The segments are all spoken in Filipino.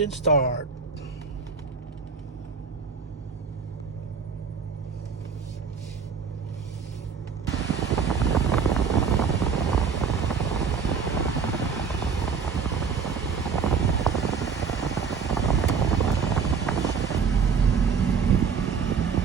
Engine start.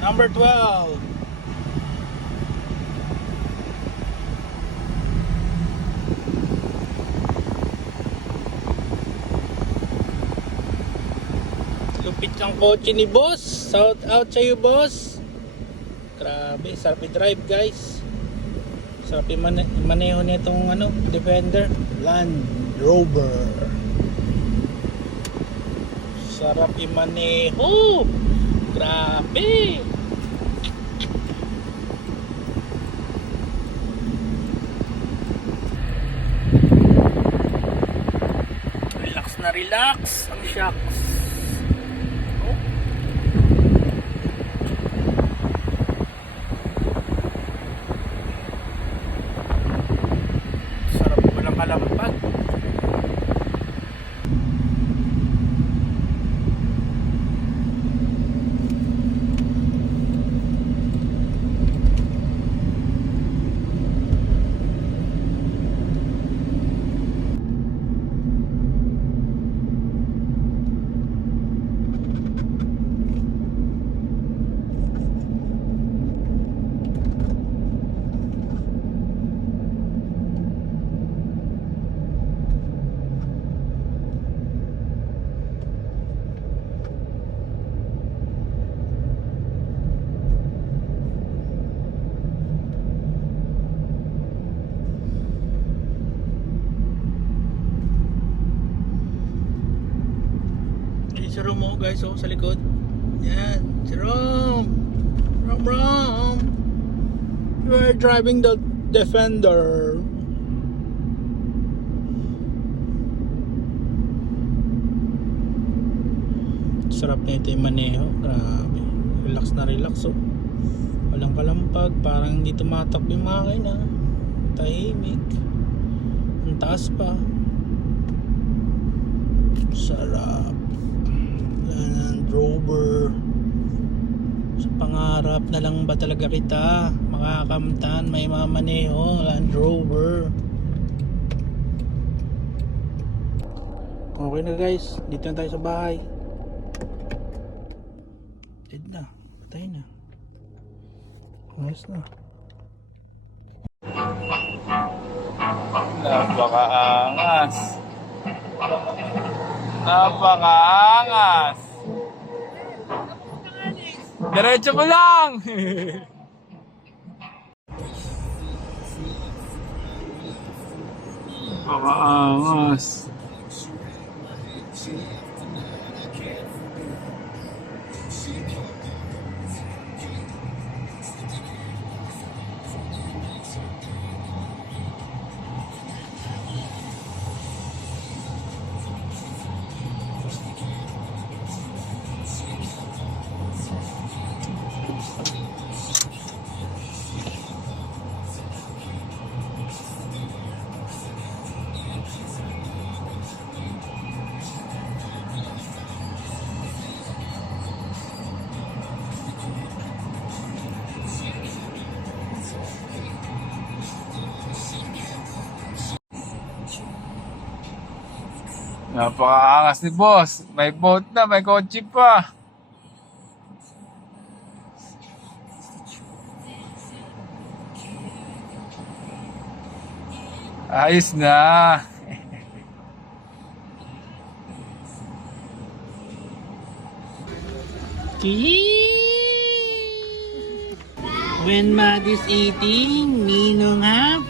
Number 12. Ng kotse ni boss. Shout out sa iyo boss. Grabe, sarap i-drive guys. Sarap i-mane- maneho nitong ano, Defender Land Rover. Sarap i-maneho. Grabe. Relax na relax ang shocks. Oh. Sarap si Rom oh, guys oh, sa likod. Yan, si Rom. Rom Rom. You are driving the Defender. Sarap na yung maneho. Grabe. Relax na relax oh. Walang kalampag. Parang hindi tumatak yung makina. Tahimik. Ang taas pa. Sarap. Land Rover. Sa pangarap na lang ba talaga kita makakamtan may mamaneho Land Rover. Okay na guys, dito na tayo sa bahay. Dead na, patay na. Ayos na. Napakaangas. Napakaangas. Diretso mo lang. Napakaangas. Napakaangas ni boss. May boat na, may kotse pa. Ayos na. When Mad is eating, Ninong happy.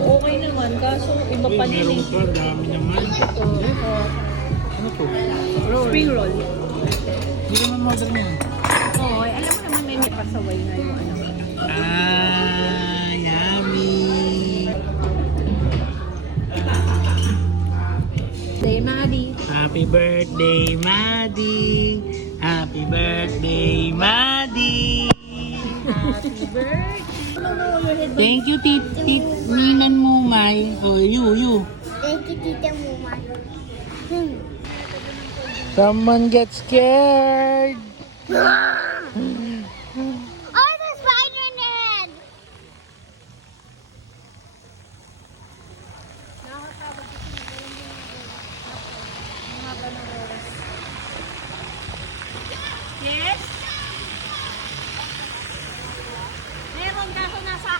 Okay naman, kaso iba pa din eh. dami naman. Ito, oh, Ano to? spring roll. Hindi naman modern yan. Oo, eh, alam mo naman may may pasaway na yung ano. Ah, yummy. Day Maddie. Happy birthday, Maddie. Happy birthday, Maddie. Happy birthday. No, no, your head Thank you, tit, tit, Ninan Mumay. Oh, you, you. Thank you, Tita Muma. Hmm. Someone get scared. Oh, the Spider-Man! Yes? Meron kaso nasa akin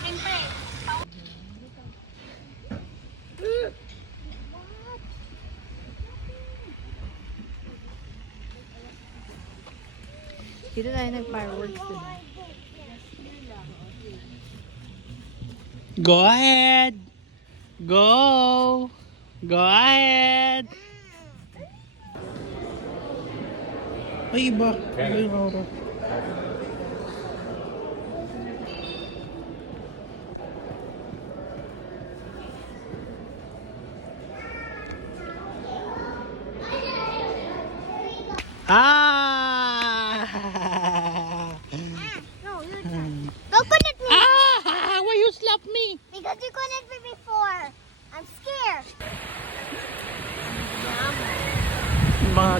pa eh. Dito tayo nag-fireworks din. Go ahead. Go. Go ahead. Ay, iba. Iba yung aura. Ah! No, you Don't connect me! ah! Slap me? Because you connect me before. I'm scared. Mga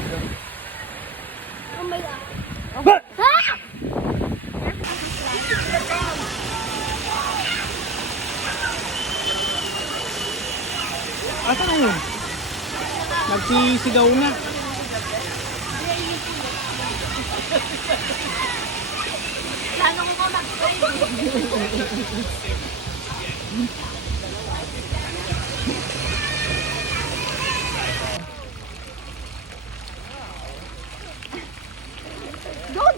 Oh my god. Ah! Ata na yun? Nagsisigaw na. Plano ko mag Go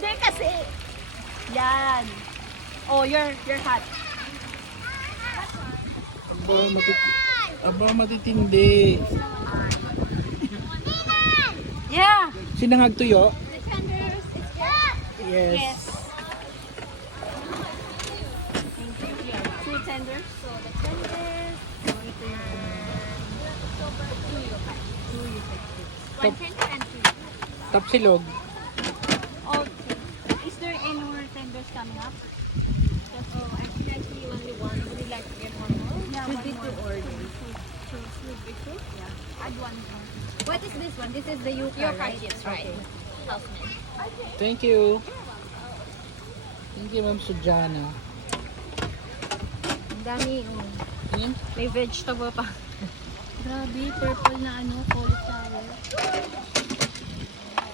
there kasi. Yan. Oh, your your hat. Aba, matit Aba, matitindi. Yeah. Sinangag tuyo? Yes. Yes. One two. Tapsilog. Oh, is there any more tenders coming up? Oh, actually, see only one. Would you like to get one more? Yeah, Should be two orders. So, should be two? Yeah. Add one more. What is this one? This is the yuca, Yuca right? chips, right. Thank you. Thank you, Ma'am Sujana. Ang dami. Oh. Yan. May vegetable pa. Grabe, purple na ano, cauliflower.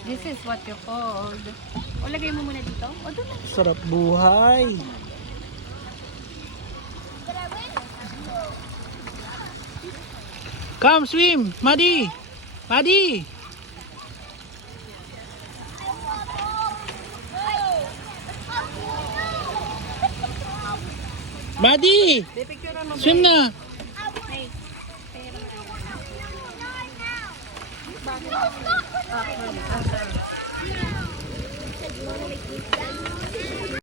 This is what you called. O, lagay mo muna dito. O, doon lang. Sarap buhay. Come swim, Madi. Madi. Madi. Swim na. No, stop!